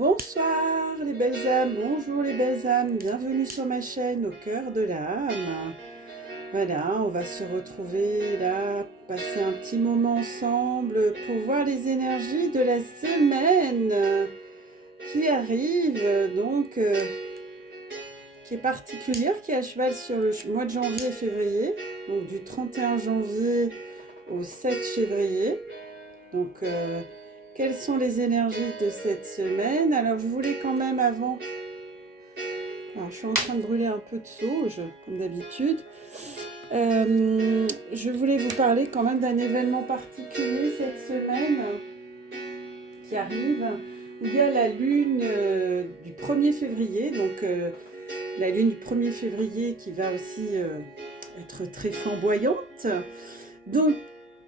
Bonsoir les belles âmes, bonjour les belles âmes, bienvenue sur ma chaîne au cœur de l'âme. Voilà, on va se retrouver là, passer un petit moment ensemble pour voir les énergies de la semaine qui arrive, donc qui est particulière, qui est à cheval sur le mois de janvier et février, donc du 31 janvier au 7 février. Donc quelles sont les énergies de cette semaine? Alors je voulais quand même avant, alors je suis en train de brûler un peu de sauge comme d'habitude, je voulais vous parler quand même d'un événement particulier cette semaine qui arrive, où il y a la lune du 1er février, donc la lune du 1er février qui va aussi être très flamboyante. Donc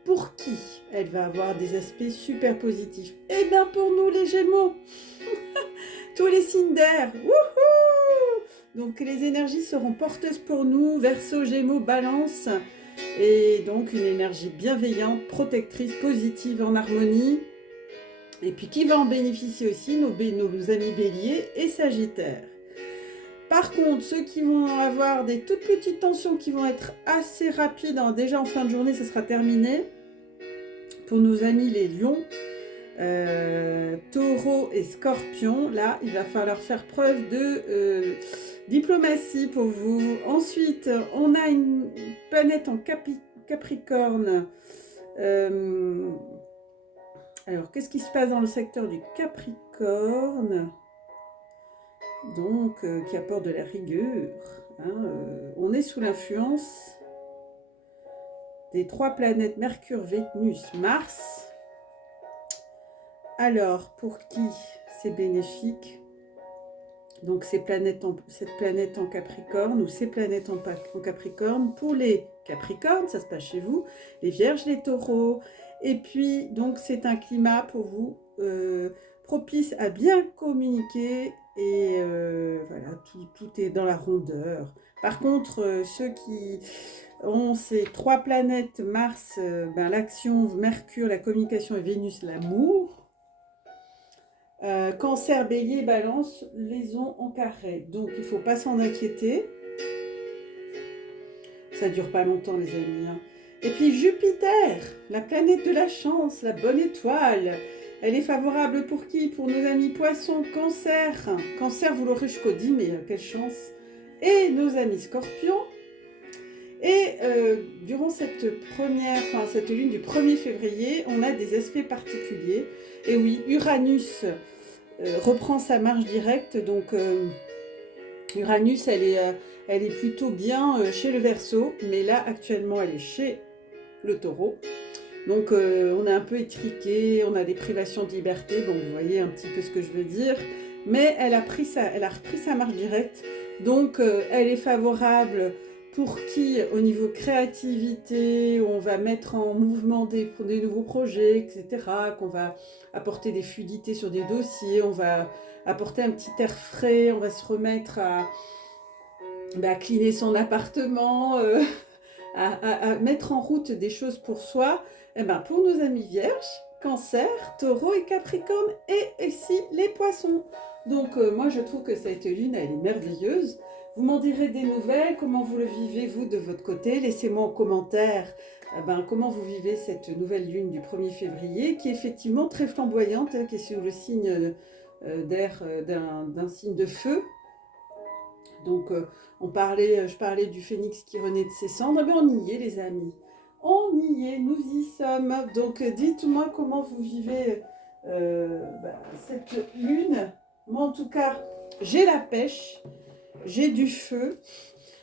pour qui elle va avoir des aspects super positifs? Eh bien pour nous les Gémeaux, tous les signes d'air. Wouhou! Donc les énergies seront porteuses pour nous, Verseau, Gémeaux, Balance, et donc une énergie bienveillante, protectrice, positive, en harmonie. Et puis qui va en bénéficier aussi? Nos amis Bélier et Sagittaire. Par contre, ceux qui vont avoir des toutes petites tensions qui vont être assez rapides, hein, déjà en fin de journée, ça sera terminé. Pour nos amis les lions, taureaux et scorpions, là, il va falloir faire preuve de diplomatie pour vous. Ensuite, on a une planète en Capricorne. Alors, qu'est-ce qui se passe dans le secteur du Capricorne? Donc, qui apporte de la rigueur. Hein, on est sous l'influence des trois planètes Mercure, Vénus, Mars. Alors, pour qui c'est bénéfique? Donc, cette planète en Capricorne ou ces planètes en Capricorne, pour les Capricornes, ça se passe chez vous, les Vierges, les Taureaux. Et puis, donc, c'est un climat pour vous propice à bien communiquer et voilà, tout est dans la rondeur. Par contre, ceux qui ont ces trois planètes, Mars, l'action, Mercure, la communication et Vénus, l'amour. Cancer, Bélier, Balance, les ont en carré. Donc il ne faut pas s'en inquiéter. Ça ne dure pas longtemps les amis. Hein. Et puis Jupiter, la planète de la chance, la bonne étoile. Elle est favorable pour qui? Pour nos amis Poissons, Cancer. Cancer, vous l'aurez jusqu'au 10 mai, quelle chance. Et nos amis Scorpions. Et durant cette lune du 1er février, on a des aspects particuliers. Et oui, Uranus reprend sa marche directe. Donc Uranus, elle est plutôt bien chez le Verseau. Mais là, actuellement, elle est chez le Taureau. Donc on est un peu étriqué, on a des privations de liberté. Donc vous voyez un petit peu ce que je veux dire. Mais elle a repris sa marche directe. Donc elle est favorable pour qui, au niveau créativité, on va mettre en mouvement des nouveaux projets, etc., qu'on va apporter des fluidités sur des dossiers, on va apporter un petit air frais, on va se remettre à cleaner son appartement, à mettre en route des choses pour soi. Et pour nos amis Vierges, Cancer, Taureau et Capricorne, et ici les Poissons. Donc moi je trouve que cette lune, elle est merveilleuse. Vous m'en direz des nouvelles, comment vous le vivez vous de votre côté. Laissez-moi en commentaire comment vous vivez cette nouvelle lune du 1er février, qui est effectivement très flamboyante, qui est sur le signe d'air d'un signe de feu. Donc je parlais du phénix qui renaît de ses cendres, mais on y est les amis. On y est, nous y sommes. Donc dites-moi comment vous vivez cette lune. Moi en tout cas, j'ai la pêche. J'ai du feu,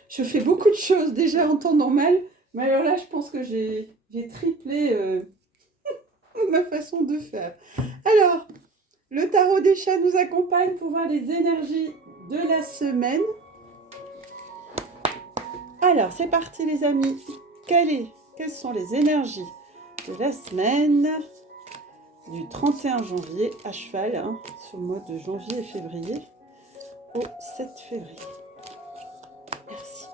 je fais beaucoup de choses déjà en temps normal, mais alors là je pense que j'ai triplé ma façon de faire. Alors, le tarot des chats nous accompagne pour voir les énergies de la semaine. Alors, c'est parti les amis. Quelles sont les énergies de la semaine du 31 janvier à cheval, sur le mois de janvier et février, au 7 février. Merci.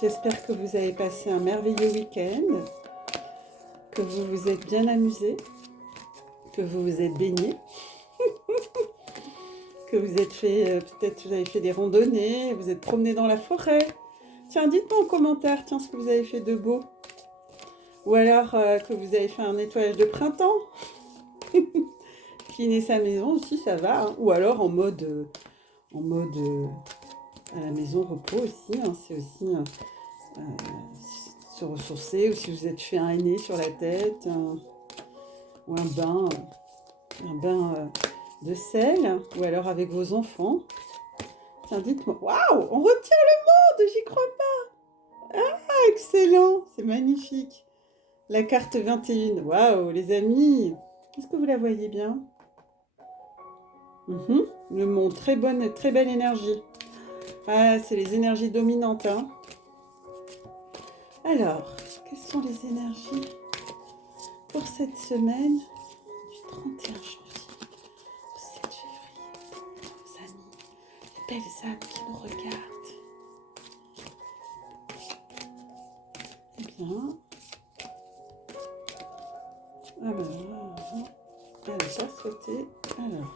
J'espère que vous avez passé un merveilleux week-end, que vous vous êtes bien amusés, que vous vous êtes baigné, que vous êtes fait, peut-être vous avez fait des randonnées, vous êtes promené dans la forêt. Tiens, dites-moi en commentaire, tiens, ce que vous avez fait de beau. Ou alors que vous avez fait un nettoyage de printemps. Cleaner sa maison aussi, ça va. Hein. Ou alors en mode à la maison repos aussi. Hein. C'est aussi se ressourcer. Ou si vous êtes fait un henné sur la tête. Ou un bain de sel. Ou alors avec vos enfants. Tiens, dites-moi. Waouh, on retient le monde, j'y crois pas. Ah, excellent, c'est magnifique. La carte 21. Waouh, les amis. Est-ce que vous la voyez bien? Le monde, très belle énergie. Ah, c'est les énergies dominantes. Hein. Alors, quelles sont les énergies pour cette semaine du 31 janvier au 7 février pour nos amis, les belles âmes qui nous regardent? Eh bien, elle n'est pas souhaitée. Alors,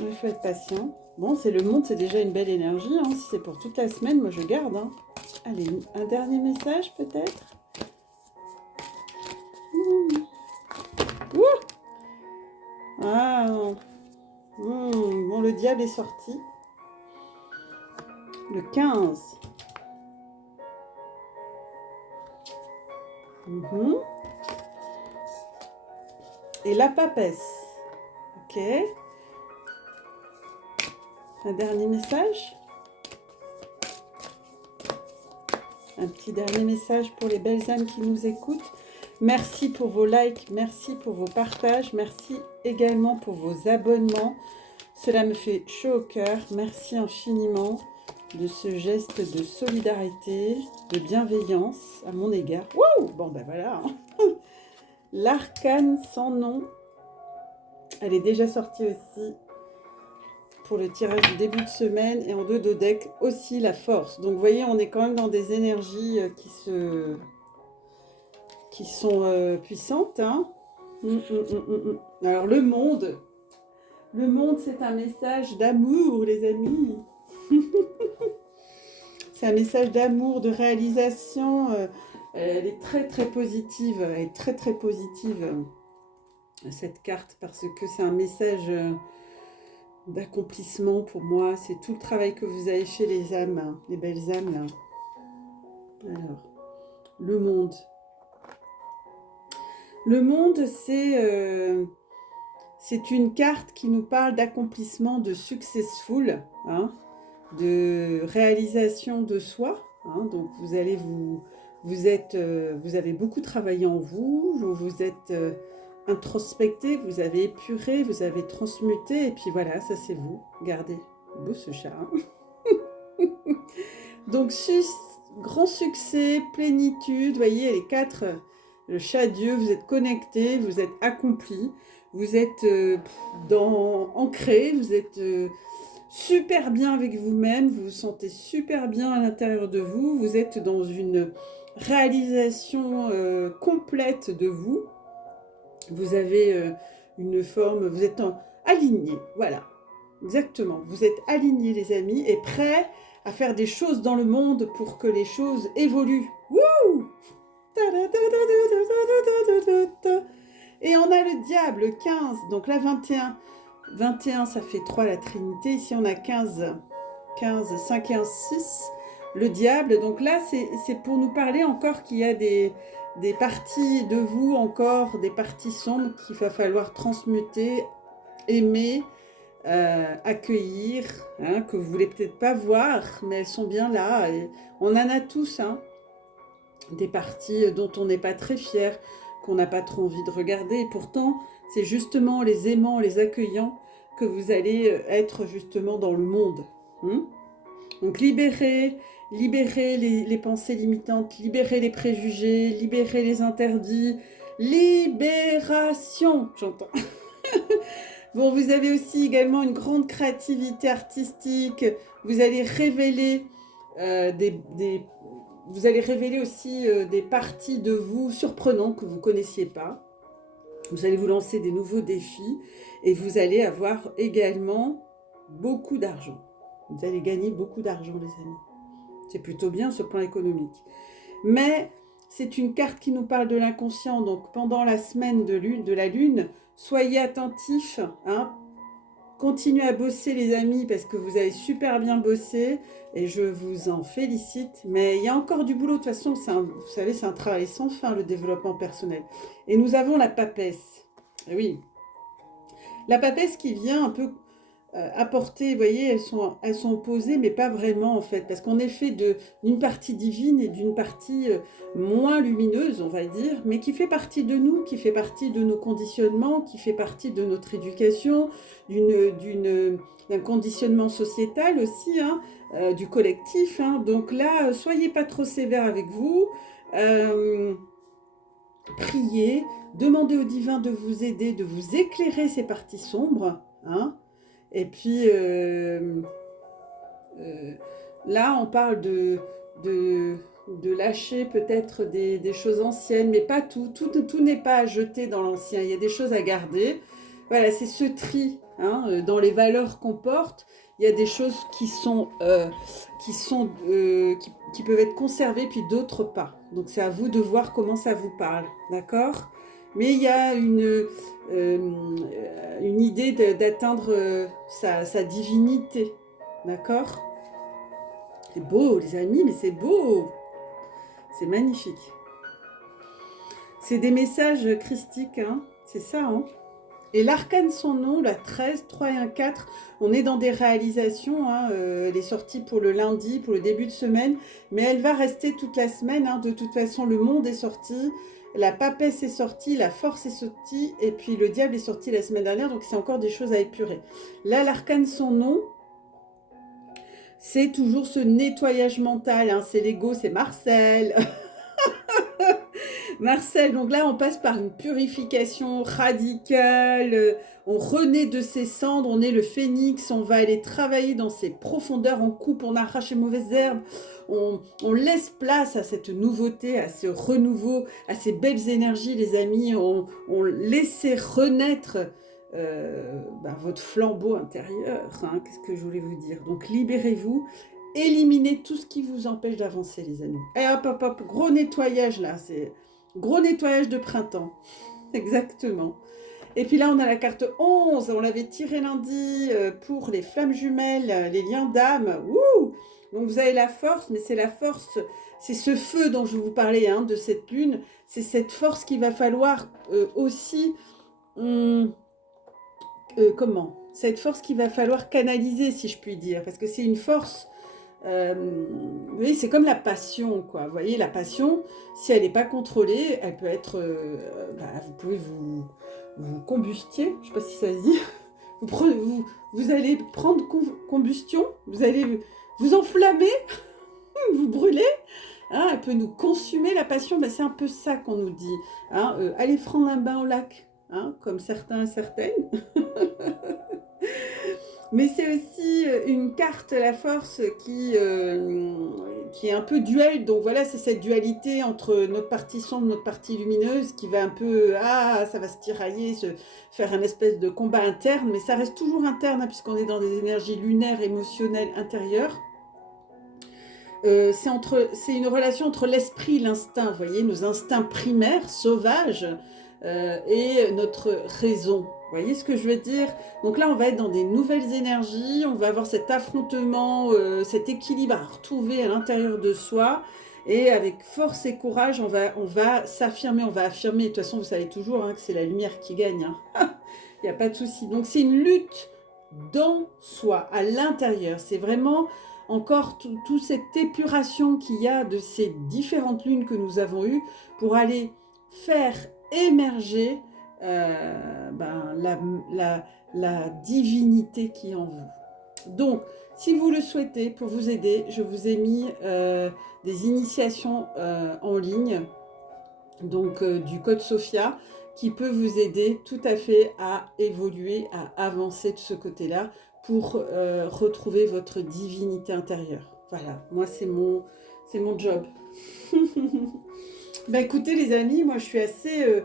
il faut être patient. Bon, c'est le monde, c'est déjà une belle énergie. Hein. Si c'est pour toute la semaine, moi je garde. Hein. Allez, un dernier message peut-être. Ah, bon, le diable est sorti. Le 15. Et la papesse. Ok. Un dernier message. Un petit dernier message pour les belles âmes qui nous écoutent. Merci pour vos likes, merci pour vos partages, merci également pour vos abonnements. Cela me fait chaud au cœur. Merci infiniment de ce geste de solidarité, de bienveillance à mon égard. Wouh! Bon, ben voilà. L'arcane sans nom. Elle est déjà sortie aussi pour le tirage du début de semaine. Et en 2 de deck aussi la force. Donc vous voyez, on est quand même dans des énergies qui sont puissantes. Hein. Alors le monde c'est un message d'amour, les amis. C'est un message d'amour, de réalisation. Elle est très très positive. Elle est très très positive, cette carte, parce que c'est un message d'accomplissement pour moi. C'est tout le travail que vous avez fait, les âmes, hein, les belles âmes là. Alors, le monde. Le monde, c'est une carte qui nous parle d'accomplissement, de successful, hein, de réalisation de soi. Hein, donc vous allez vous avez beaucoup travaillé en vous, vous êtes introspecté, vous avez épuré, vous avez transmuté, et puis voilà, ça c'est vous. Regardez, beau ce chat. Hein. Donc grand succès, plénitude, vous voyez les 4, le chat Dieu, vous êtes connecté, vous êtes accompli, vous êtes ancré, vous êtes super bien avec vous-même, vous vous sentez super bien à l'intérieur de vous, vous êtes dans une réalisation complète de vous, vous avez une forme, vous êtes aligné, voilà, exactement, vous êtes alignés les amis, et prêts à faire des choses dans le monde pour que les choses évoluent. Wouh! Et on a le diable, 15, donc là 21. 21, ça fait 3 la Trinité. Ici, on a 15, 5 et 1, 6. Le diable, donc là, c'est pour nous parler encore qu'il y a des parties de vous, encore des parties sombres qu'il va falloir transmuter, aimer, accueillir, hein, que vous voulez peut-être pas voir, mais elles sont bien là. Et on en a tous, hein, des parties dont on n'est pas très fier, qu'on n'a pas trop envie de regarder. Et pourtant, c'est justement les aimants, les accueillants que vous allez être justement dans le monde. Donc libérez les pensées limitantes, libérez les préjugés, libérez les interdits. Libération, j'entends. Bon, vous avez aussi également une grande créativité artistique. Vous allez révéler vous allez révéler aussi des parties de vous surprenantes que vous ne connaissiez pas. Vous allez vous lancer des nouveaux défis et vous allez avoir également beaucoup d'argent. Vous allez gagner beaucoup d'argent, les amis. C'est plutôt bien ce plan économique. Mais c'est une carte qui nous parle de l'inconscient. Donc pendant la semaine de la lune, soyez attentifs. Hein. Continuez à bosser, les amis, parce que vous avez super bien bossé et je vous en félicite. Mais il y a encore du boulot. De toute façon, vous savez, c'est un travail sans fin, le développement personnel. Et nous avons la papesse. Et oui, la papesse qui vient un peu apporter, vous voyez, elles sont opposées, mais pas vraiment en fait, parce qu'on est fait d'une partie divine et d'une partie moins lumineuse, on va dire, mais qui fait partie de nous, qui fait partie de nos conditionnements, qui fait partie de notre éducation, d'un conditionnement sociétal aussi, hein, du collectif. Hein. Donc là, soyez pas trop sévères avec vous. Priez, demandez au divin de vous aider, de vous éclairer ces parties sombres, hein. Et puis, là, on parle de lâcher peut-être des choses anciennes, mais pas tout. Tout n'est pas à jeter dans l'ancien. Il y a des choses à garder. Voilà, c'est ce tri, hein, dans les valeurs qu'on porte. Il y a des choses qui peuvent être conservées, puis d'autres pas. Donc, c'est à vous de voir comment ça vous parle. D'accord ? Mais il y a une idée d'atteindre sa divinité. D'accord ? C'est beau, les amis, mais c'est beau. C'est magnifique. C'est des messages christiques, hein. C'est ça, hein. Et l'arcane son nom, la 13, 3 et 1, 4, on est dans des réalisations, hein, elle est sortie pour le lundi, pour le début de semaine, mais elle va rester toute la semaine, hein, de toute façon le monde est sorti, la papesse est sortie, la force est sortie, et puis le diable est sorti la semaine dernière, donc c'est encore des choses à épurer. Là, l'arcane son nom, c'est toujours ce nettoyage mental, hein, c'est l'ego, c'est Marcel. Marcel, donc là on passe par une purification radicale, on renaît de ses cendres, on est le phénix, on va aller travailler dans ses profondeurs, on coupe, on arrache les mauvaises herbes, on laisse place à cette nouveauté, à ce renouveau, à ces belles énergies les amis, on laisse renaître votre flambeau intérieur, hein, qu'est-ce que je voulais vous dire, donc libérez-vous. Éliminez tout ce qui vous empêche d'avancer, les amis. Et hop, hop, hop, gros nettoyage là, c'est gros nettoyage de printemps. Exactement. Et puis là, on a la carte 11, on l'avait tirée lundi pour les flammes jumelles, les liens d'âme. Wouh! Donc vous avez la force, mais c'est la force, c'est ce feu dont je vous parlais, hein, de cette lune. C'est cette force qu'il va falloir aussi... cette force qu'il va falloir canaliser, si je puis dire, parce que c'est une force... vous voyez, c'est comme la passion, quoi. Vous voyez, la passion, si elle n'est pas contrôlée, elle peut être... vous pouvez vous combustier, je ne sais pas si ça se dit. Vous allez prendre combustion, vous allez vous enflammer, vous brûler. Hein, elle peut nous consumer, la passion, c'est un peu ça qu'on nous dit. Hein, allez prendre un bain au lac, hein, comme certains et certaines. Mais c'est aussi une carte, la force, qui est un peu duel. Donc voilà, c'est cette dualité entre notre partie sombre, notre partie lumineuse, qui va un peu, ça va se tirailler, faire un espèce de combat interne. Mais ça reste toujours interne, hein, puisqu'on est dans des énergies lunaires, émotionnelles, intérieures. C'est une relation entre l'esprit et l'instinct, vous voyez, nos instincts primaires, sauvages, et notre raison. Vous voyez ce que je veux dire? Donc là, on va être dans des nouvelles énergies, on va avoir cet affrontement, cet équilibre à retrouver à l'intérieur de soi, et avec force et courage, on va s'affirmer, on va affirmer. De toute façon, vous savez toujours, hein, que c'est la lumière qui gagne. Hein. Il n'y a pas de souci. Donc c'est une lutte dans soi, à l'intérieur. C'est vraiment... encore toute cette épuration qu'il y a de ces différentes lunes que nous avons eues pour aller faire émerger la divinité qui est en vous. Donc, si vous le souhaitez, pour vous aider, je vous ai mis des initiations en ligne, donc du code Sophia, qui peut vous aider tout à fait à évoluer, à avancer de ce côté-là, pour retrouver votre divinité intérieure. Voilà, moi c'est mon job. Écoutez les amis, moi je suis assez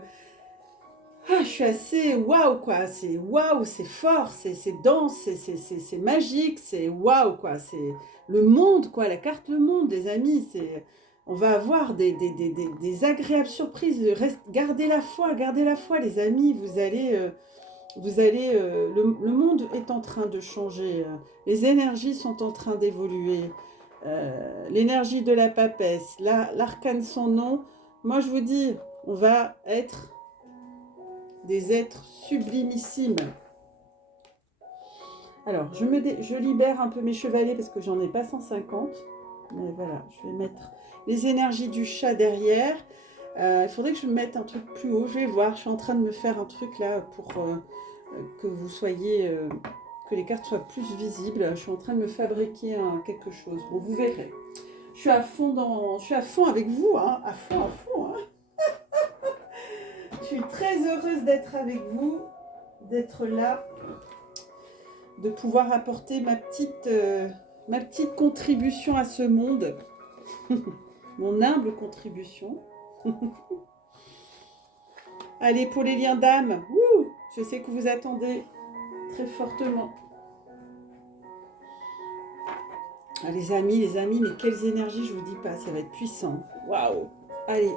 Ah, je suis assez waouh quoi, c'est waouh, c'est fort, c'est dense, c'est magique, c'est waouh quoi, c'est le monde quoi, la carte le monde des amis, on va avoir des agréables surprises, gardez la foi les amis, le monde est en train de changer, les énergies sont en train d'évoluer, l'énergie de la papesse, l'arcane sans nom, moi je vous dis, on va être des êtres sublimissimes. Alors, je libère un peu mes chevalets parce que j'en ai pas 150. Mais voilà, je vais mettre les énergies du chat derrière. Il faudrait que je me mette un truc plus haut. Je vais voir, je suis en train de me faire un truc là pour que vous soyez... que les cartes soient plus visibles. Je suis en train de me fabriquer quelque chose. Bon, vous verrez. Je suis à fond avec vous, hein, à fond. Hein. Je suis très heureuse d'être avec vous, d'être là, de pouvoir apporter ma petite contribution à ce monde, mon humble contribution. Allez, pour les liens d'âme, je sais que vous attendez très fortement. Ah, les amis, mais quelles énergies, je vous dis pas, ça va être puissant. Waouh. Allez.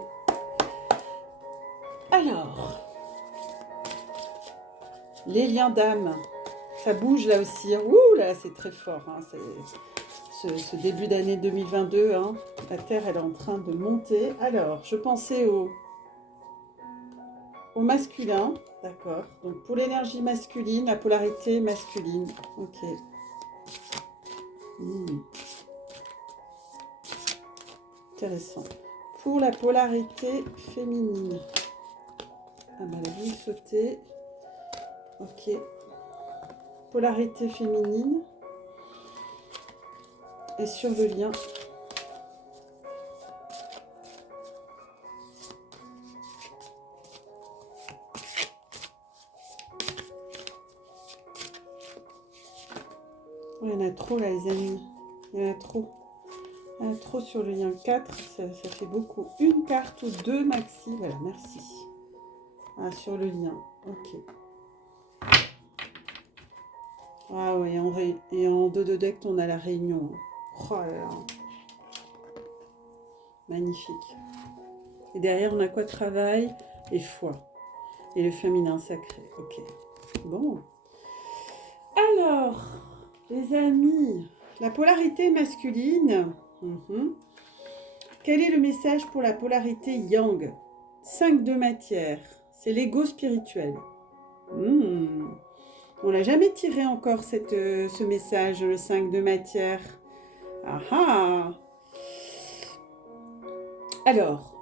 Alors, les liens d'âme, ça bouge là aussi. Ouh là, c'est très fort. Hein. Ce début d'année 2022, hein. La Terre, elle est en train de monter. Alors, je pensais au masculin, d'accord. Donc, pour l'énergie masculine, la polarité masculine. Ok. Intéressant. Pour la polarité féminine. Ah bah, la boule sautée. Ok. Polarité féminine. Et sur le lien. Il y en a trop là les amis. Il y en a trop. Il y en a trop sur le lien 4. Ça fait beaucoup. Une carte ou deux maxi. Voilà, merci. Ah, sur le lien. Ok. Ah oui, et en dos de deck, on a la réunion. Oh là là. Magnifique. Et derrière, on a quoi? Travail et foi. Et le féminin sacré. Ok. Bon. Alors, les amis, la polarité masculine. Quel est le message pour la polarité yang? 5 de matière. C'est l'ego spirituel. On n'a jamais tiré encore ce message, le 5 de matière. Ah ah. Alors,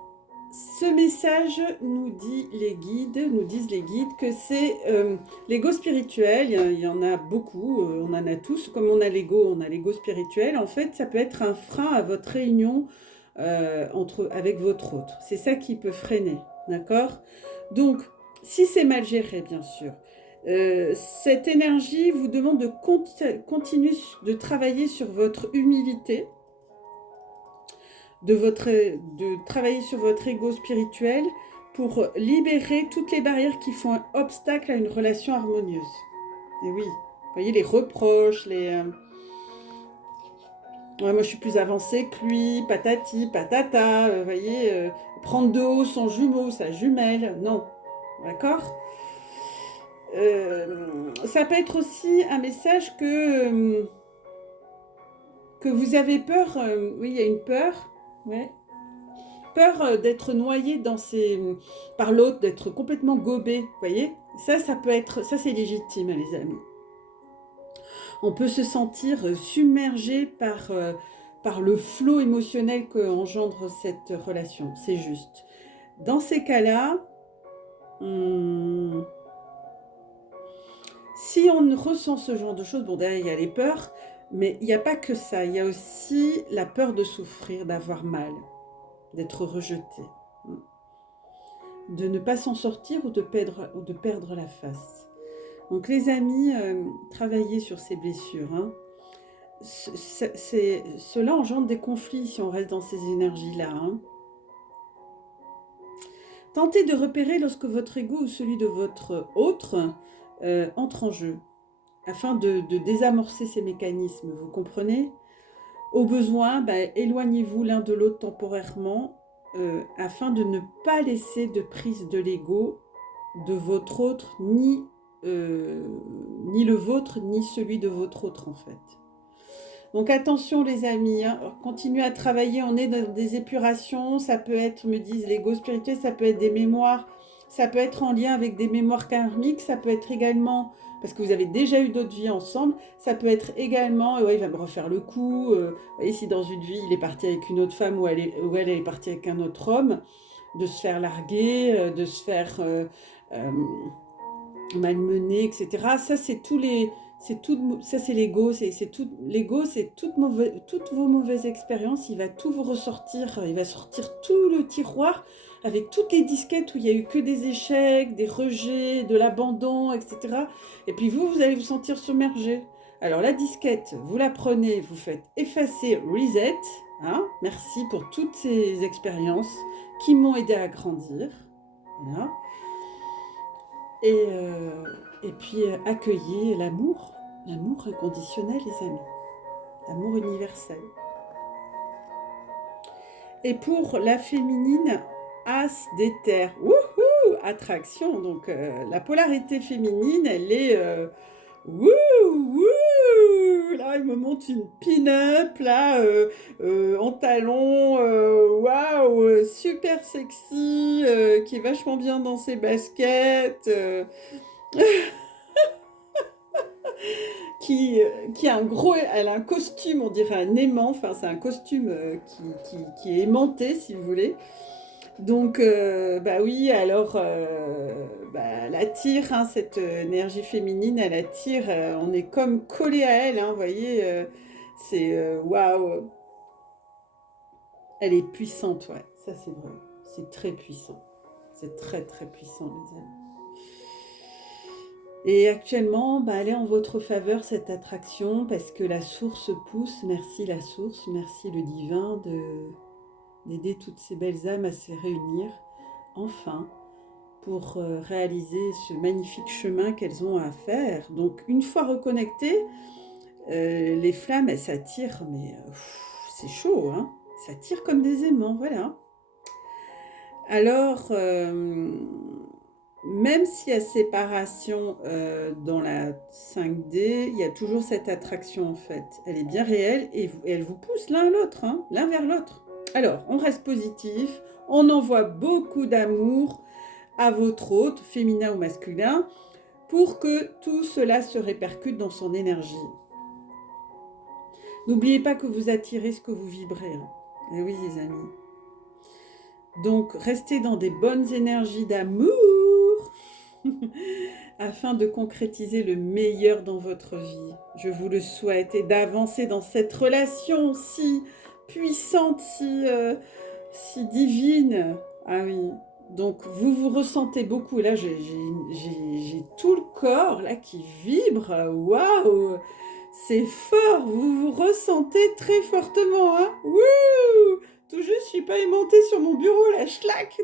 ce message nous disent les guides, que c'est l'ego spirituel. Il y en a beaucoup, on en a tous. Comme on a l'ego spirituel. En fait, ça peut être un frein à votre réunion avec votre autre. C'est ça qui peut freiner, d'accord? Donc, si c'est mal géré, bien sûr. Cette énergie vous demande de continuer de travailler sur votre humilité, de travailler sur votre ego spirituel pour libérer toutes les barrières qui font un obstacle à une relation harmonieuse. Et oui, vous voyez les reproches, ouais, moi je suis plus avancée que lui, patati, patata, vous voyez, prendre de haut son jumeau, sa jumelle, non, d'accord? Ça peut être aussi un message que vous avez peur, oui, il y a une peur, ouais. Peur d'être noyé par l'autre, d'être complètement gobé, vous voyez? Ça c'est légitime, les amis. On peut se sentir submergé par le flot émotionnel qu'engendre cette relation, c'est juste. Dans ces cas-là, si on ressent ce genre de choses, bon derrière il y a les peurs, mais il n'y a pas que ça, il y a aussi la peur de souffrir, d'avoir mal, d'être rejeté, de ne pas s'en sortir ou de perdre la face. Donc les amis, travaillez sur ces blessures. Hein. Cela engendre des conflits si on reste dans ces énergies-là. Hein. Tentez de repérer lorsque votre ego ou celui de votre autre entre en jeu, afin de désamorcer ces mécanismes, vous comprenez? Au besoin, éloignez-vous l'un de l'autre temporairement, afin de ne pas laisser de prise de l'ego de votre autre, ni le vôtre, ni celui de votre autre en fait. Donc attention les amis, hein, continuez à travailler, on est dans des épurations, ça peut être, me disent l'ego spirituel, ça peut être des mémoires, ça peut être en lien avec des mémoires karmiques, ça peut être également, parce que vous avez déjà eu d'autres vies ensemble, ça peut être également, ouais, il va me refaire le coup, vous voyez, si dans une vie il est parti avec une autre femme ou elle est partie avec un autre homme, de se faire larguer, de se faire malmener, etc. Ça c'est tous les... ça c'est l'ego, l'ego, c'est toutes vos mauvaises expériences, il va tout vous ressortir, il va sortir tout le tiroir avec toutes les disquettes où il n'y a eu que des échecs, des rejets, de l'abandon, etc. Et puis vous allez vous sentir submergé. Alors la disquette, vous la prenez, vous faites effacer, reset, hein, merci pour toutes ces expériences qui m'ont aidé à grandir, voilà. Et puis accueillez l'amour inconditionnel les amis, l'amour universel. Et pour la féminine, as d'éther, wouhou, attraction, donc la polarité féminine, elle est wouh, là il me monte une pin-up, là, en talons, waouh, super sexy, qui est vachement bien dans ses baskets, qui a un gros, elle a un costume, on dirait un aimant, enfin c'est un costume qui est aimanté si vous voulez. Donc oui, alors elle attire, hein, cette énergie féminine, elle attire, on est comme collé à elle, hein, vous voyez, c'est waouh, elle est puissante, ouais, ça c'est vrai, c'est très puissant, c'est très très puissant les amis. Et actuellement, elle est en votre faveur cette attraction parce que la source pousse, merci la source, merci le divin d'aider toutes ces belles âmes à se réunir enfin pour réaliser ce magnifique chemin qu'elles ont à faire. Donc une fois reconnectées, les flammes elles s'attirent, mais c'est chaud, hein, ça tire comme des aimants, voilà. Alors même s'il y a séparation dans la 5D, il y a toujours cette attraction en fait. Elle est bien réelle et elle vous pousse l'un à l'autre, hein, l'un vers l'autre. Alors, on reste positif, on envoie beaucoup d'amour à votre hôte, féminin ou masculin, pour que tout cela se répercute dans son énergie. N'oubliez pas que vous attirez ce que vous vibrez. Hein. Et oui, les amis. Donc, restez dans des bonnes énergies d'amour afin de concrétiser le meilleur dans votre vie. Je vous le souhaite et d'avancer dans cette relation si puissante, si divine. Ah oui. Donc, vous vous ressentez beaucoup. Là, j'ai tout le corps là qui vibre. Waouh! C'est fort. Vous vous ressentez très fortement. Hein? Wouh! Tout juste, je suis pas aimantée sur mon bureau, là, schlac.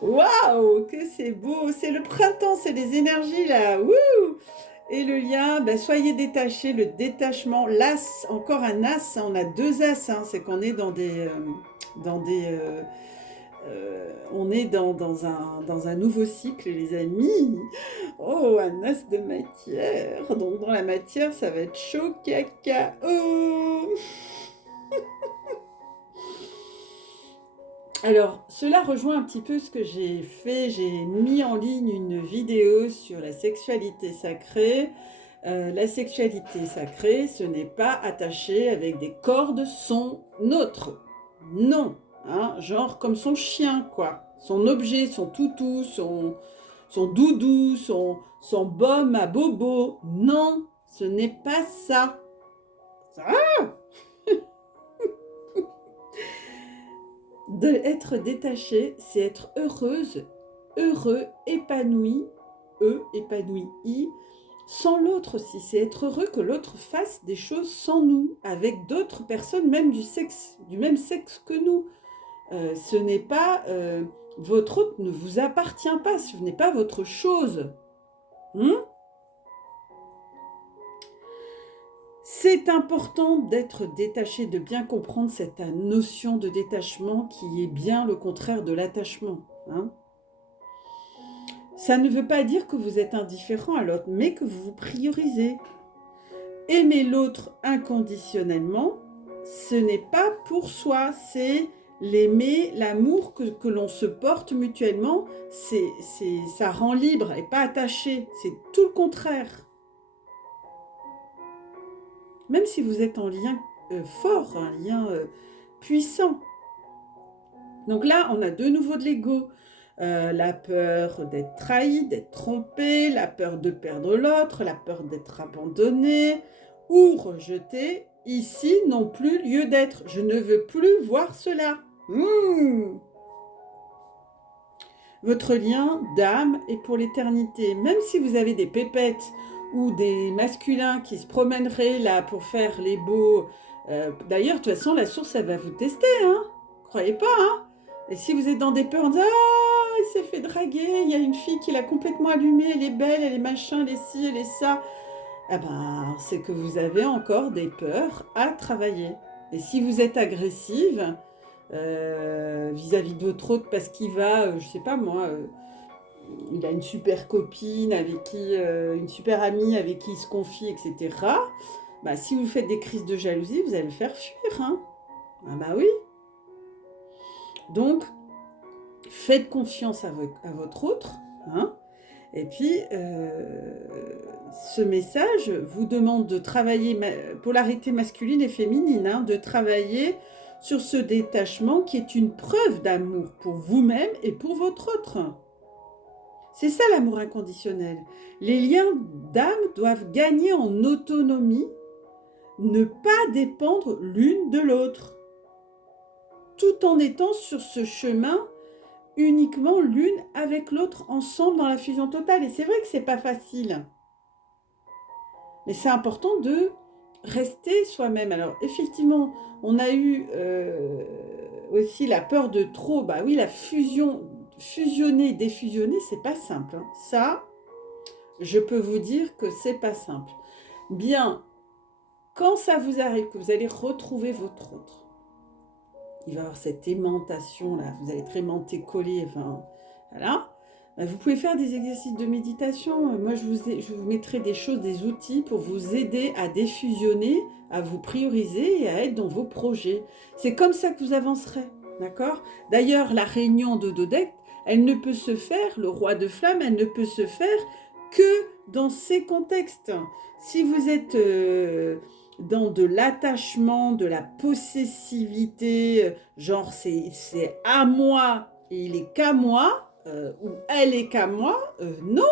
Waouh, que c'est beau. C'est le printemps, c'est les énergies, là. Wouh! Et le lien, soyez détachés, le détachement, l'as, encore un as, on a deux as, hein, c'est qu'on est dans on est dans un nouveau cycle, les amis. Oh, un as de matière. Donc, dans la matière, ça va être chaud cacao. Alors, cela rejoint un petit peu ce que j'ai fait. J'ai mis en ligne une vidéo sur la sexualité sacrée. La sexualité sacrée, ce n'est pas attaché avec des cordes, son autre. Non. Hein, genre comme son chien, quoi. Son objet, son toutou, son doudou, son baume à bobo. Non, ce n'est pas ça. D'être détaché, c'est être heureuse, heureux, épanoui, épanoui, sans l'autre aussi. C'est être heureux que l'autre fasse des choses sans nous, avec d'autres personnes, même du même sexe que nous. ce n'est pas... votre autre ne vous appartient pas, ce n'est pas votre chose. C'est important d'être détaché, de bien comprendre cette notion de détachement qui est bien le contraire de l'attachement. Ça ne veut pas dire que vous êtes indifférent à l'autre, mais que vous vous priorisez. Aimer l'autre inconditionnellement, ce n'est pas pour soi, c'est l'aimer, l'amour que l'on se porte mutuellement, ça rend libre et pas attaché, c'est tout le contraire. Même si vous êtes en lien fort, un lien puissant. Donc là, on a de nouveau de l'ego. La peur d'être trahi, d'être trompé, la peur de perdre l'autre, la peur d'être abandonné ou rejeté. Ici, non plus lieu d'être. Je ne veux plus voir cela. Votre lien d'âme est pour l'éternité. Même si vous avez des pépettes ou des masculins qui se promèneraient là pour faire les beaux. D'ailleurs, de toute façon, la source, elle va vous tester. Croyez pas. Et si vous êtes dans des peurs, on dit « Ah, il s'est fait draguer, il y a une fille qui l'a complètement allumée, elle est belle, elle est machin, elle est ci, elle est ça. » Eh ben, c'est que vous avez encore des peurs à travailler. Et si vous êtes agressive vis-à-vis de votre autre parce qu'il va, je sais pas moi, il a une super copine avec qui, une super amie avec qui il se confie, etc. Bah, si vous faites des crises de jalousie, vous allez le faire fuir. Ah bah oui. Donc, faites confiance à votre autre. Et puis, ce message vous demande de travailler, polarité masculine et féminine, de travailler sur ce détachement qui est une preuve d'amour pour vous-même et pour votre autre. C'est ça l'amour inconditionnel. Les liens d'âme doivent gagner en autonomie, ne pas dépendre l'une de l'autre, tout en étant sur ce chemin uniquement l'une avec l'autre, ensemble dans la fusion totale. Et c'est vrai que c'est pas facile. Mais c'est important de rester soi-même. Alors, effectivement, on a eu aussi la peur de trop. Bah oui, la fusion, fusionner, défusionner, c'est pas simple. Ça, je peux vous dire que c'est pas simple. Bien, quand ça vous arrive, que vous allez retrouver votre autre, il va y avoir cette aimantation là, vous allez être aimanté, collé, enfin, voilà. Vous pouvez faire des exercices de méditation. Moi, je vous mettrai des choses, des outils pour vous aider à défusionner, à vous prioriser et à être dans vos projets. C'est comme ça que vous avancerez, d'accord? D'ailleurs, la réunion de Dodec, elle ne peut se faire, le roi de flamme, elle ne peut se faire que dans ces contextes. Si vous êtes dans de l'attachement, de la possessivité, genre c'est à moi et il est qu'à moi, ou elle est qu'à moi, non.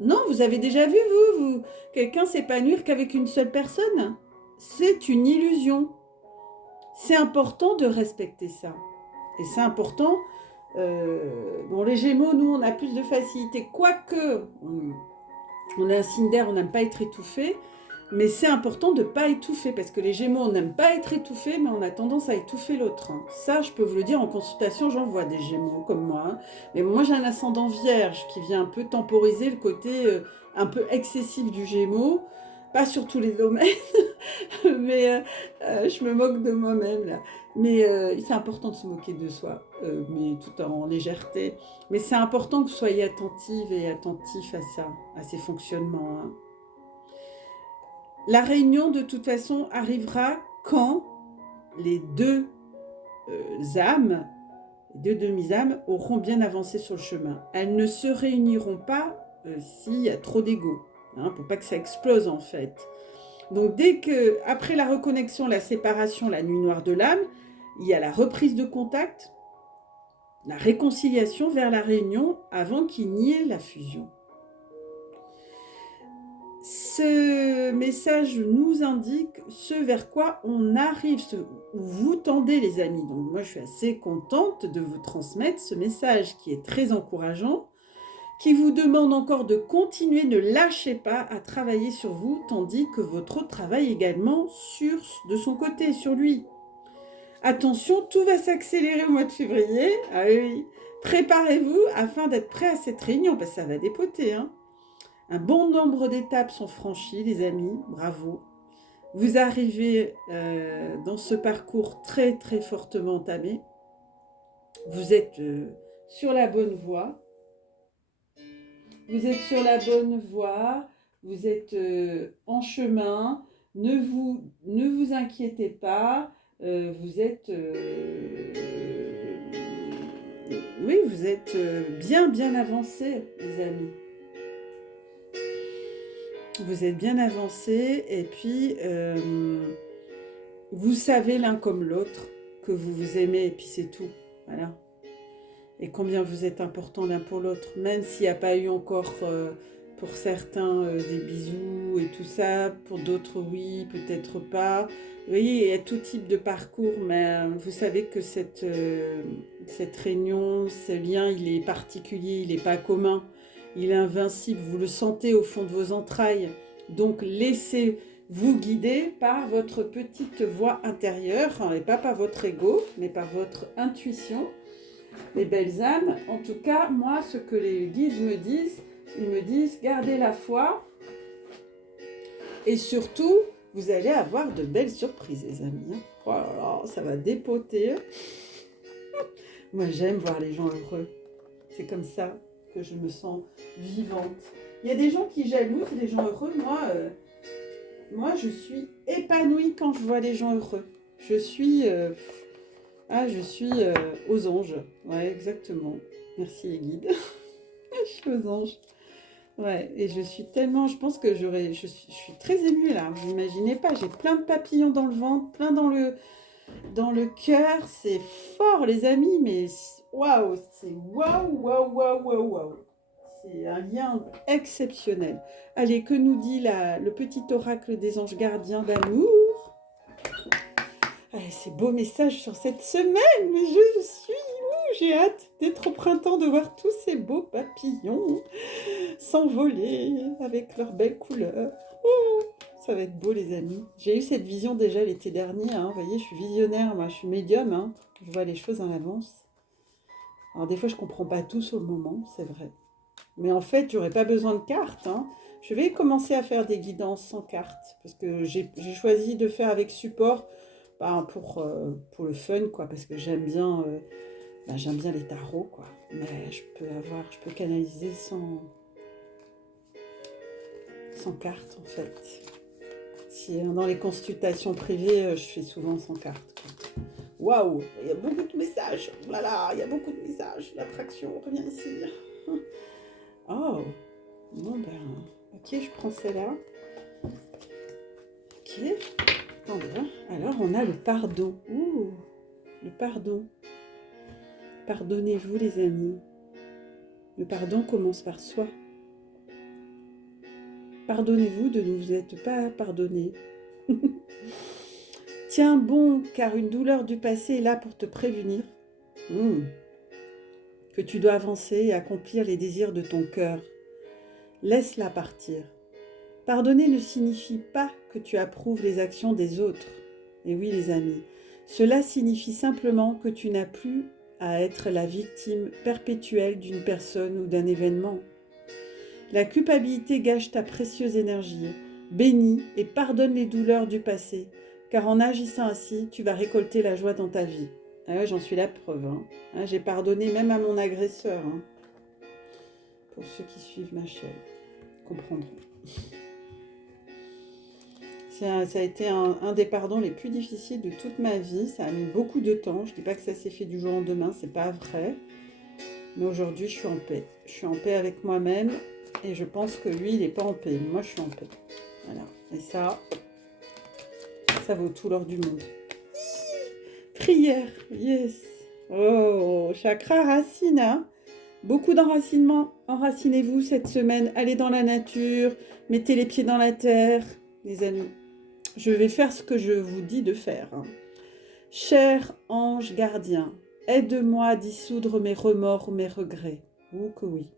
Non, vous avez déjà vu, vous quelqu'un s'épanouir qu'avec une seule personne. C'est une illusion. C'est important de respecter ça. Et c'est important. Bon, les Gémeaux, nous, on a plus de facilité. Quoique, on est un signe d'air, on n'aime pas être étouffé. Mais c'est important de ne pas étouffer, parce que les Gémeaux, on n'aime pas être étouffé, mais on a tendance à étouffer l'autre. Ça, je peux vous le dire, en consultation, j'en vois des Gémeaux comme moi. Mais moi, j'ai un ascendant Vierge qui vient un peu temporiser le côté un peu excessif du Gémeaux. Pas sur tous les domaines, mais je me moque de moi-même, là. Mais c'est important de se moquer de soi, mais tout en légèreté. Mais c'est important que vous soyez attentive et attentif à ça, à ces fonctionnements. La réunion, de toute façon, arrivera quand les deux âmes, les deux demi-âmes, auront bien avancé sur le chemin. Elles ne se réuniront pas s'il y a trop d'ego, pour pas que ça explose en fait. Donc dès que, après la reconnexion, la séparation, la nuit noire de l'âme, il y a la reprise de contact, la réconciliation vers la réunion avant qu'il n'y ait la fusion. Ce message nous indique ce vers quoi on arrive, où vous tendez les amis. Donc moi je suis assez contente de vous transmettre ce message qui est très encourageant, qui vous demande encore de continuer, ne lâchez pas à travailler sur vous, tandis que votre autre travaille également de son côté, sur lui. Attention, tout va s'accélérer au mois de février. Ah oui. Préparez-vous afin d'être prêt à cette réunion, parce que ça va dépoter. Hein. Un bon nombre d'étapes sont franchies, les amis. Bravo. Vous arrivez dans ce parcours très, très fortement entamé. Vous êtes sur la bonne voie. Vous êtes sur la bonne voie. Vous êtes en chemin. Ne vous inquiétez pas. Vous êtes oui, vous êtes bien avancé, les amis. Vous êtes bien avancé et puis vous savez l'un comme l'autre que vous vous aimez et puis c'est tout. Voilà. Et combien vous êtes important l'un pour l'autre, même s'il n'y a pas eu encore pour certains des bisous et tout ça, pour d'autres oui, peut-être pas. Vous voyez, il y a tout type de parcours, mais vous savez que cette réunion, ce lien, il est particulier, il n'est pas commun, il est invincible, vous le sentez au fond de vos entrailles. Donc laissez-vous guider par votre petite voix intérieure, et pas par votre ego, mais par votre intuition. Les belles âmes, en tout cas, moi, ce que les guides me disent, ils me disent, gardez la foi et surtout, vous allez avoir de belles surprises, les amis. Oh là là, ça va dépoter. Moi, j'aime voir les gens heureux. C'est comme ça que je me sens vivante. Il y a des gens qui jalousent les gens heureux. Moi, je suis épanouie quand je vois les gens heureux. Je suis aux anges. Ouais, exactement. Merci les guides. Je suis aux anges. Ouais, et je suis tellement... Je pense que je suis très émue là. Vous n'imaginez pas, j'ai plein de papillons dans le ventre, plein dans le cœur. C'est fort les amis, mais waouh, c'est waouh. C'est un lien exceptionnel. Allez, que nous dit le petit oracle des anges gardiens d'amour? Allez, ces beaux messages sur cette semaine, mais j'ai hâte d'être au printemps, de voir tous ces beaux papillons s'envoler avec leurs belles couleurs. Oh, ça va être beau les amis. J'ai eu cette vision déjà l'été dernier, hein. Vous voyez, je suis visionnaire, moi je suis médium, hein. Je vois les choses en avance. Alors des fois je comprends pas tout sur le moment, c'est vrai. Mais en fait, j'aurais pas besoin de cartes, hein. Je vais commencer à faire des guidances sans cartes, parce que j'ai choisi de faire avec support pour le fun, quoi, parce que j'aime bien les tarots, quoi. Mais je peux canaliser sans carte, en fait. Si dans les consultations privées, je fais souvent sans carte. Waouh, il y a beaucoup de messages. Oh là là, il y a beaucoup de messages. L'attraction revient ici. Oh, bon ok, je prends celle-là. Ok, attendez. Alors, on a le pardon. Ouh, le pardon. Pardonnez-vous, les amis. Le pardon commence par soi. Pardonnez-vous de ne vous être pas pardonné. Tiens bon, car une douleur du passé est là pour te prévenir que tu dois avancer et accomplir les désirs de ton cœur. Laisse-la partir. Pardonner ne signifie pas que tu approuves les actions des autres. Et oui, les amis, cela signifie simplement que tu n'as plus à être la victime perpétuelle d'une personne ou d'un événement. La culpabilité gâche ta précieuse énergie. Bénis et pardonne les douleurs du passé, car en agissant ainsi, tu vas récolter la joie dans ta vie. Ah ouais, j'en suis la preuve. J'ai pardonné même à mon agresseur. Pour ceux qui suivent ma chaîne, comprendront. Ça a été un des pardons les plus difficiles de toute ma vie. Ça a mis beaucoup de temps. Je ne dis pas que ça s'est fait du jour au lendemain, c'est pas vrai. Mais aujourd'hui, je suis en paix. Je suis en paix avec moi-même. Et je pense que lui, il n'est pas en paix. Moi, je suis en paix. Voilà. Et ça vaut tout l'or du monde. Prière, yes. Oh, chakra racine, hein. Beaucoup d'enracinement. Enracinez-vous cette semaine. Allez dans la nature. Mettez les pieds dans la terre, les amis. Je vais faire ce que je vous dis de faire. Cher ange gardien, aide-moi à dissoudre mes remords ou mes regrets. Oh que oui.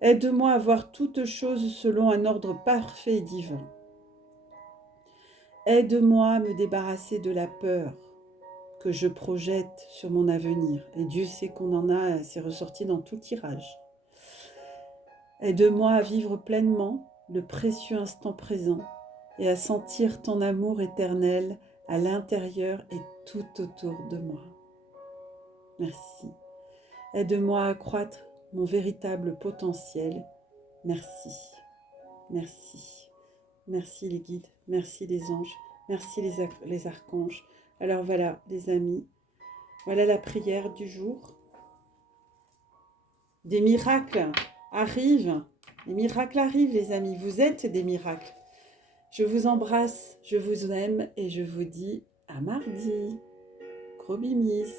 Aide-moi à voir toutes choses selon un ordre parfait et divin. Aide-moi à me débarrasser de la peur. que je projette sur mon avenir. Et Dieu sait qu'on en a, c'est ressorti dans tout tirage. Aide-moi à vivre pleinement le précieux instant présent et à sentir ton amour éternel à l'intérieur et tout autour de moi. Merci. Aide-moi à accroître mon véritable potentiel. Merci. Merci. Merci les guides, merci les anges, merci les archanges. Alors voilà les amis, voilà la prière du jour. Des miracles arrivent, les miracles arrivent les amis, vous êtes des miracles. Je vous embrasse, je vous aime et je vous dis à mardi. Gros bimis.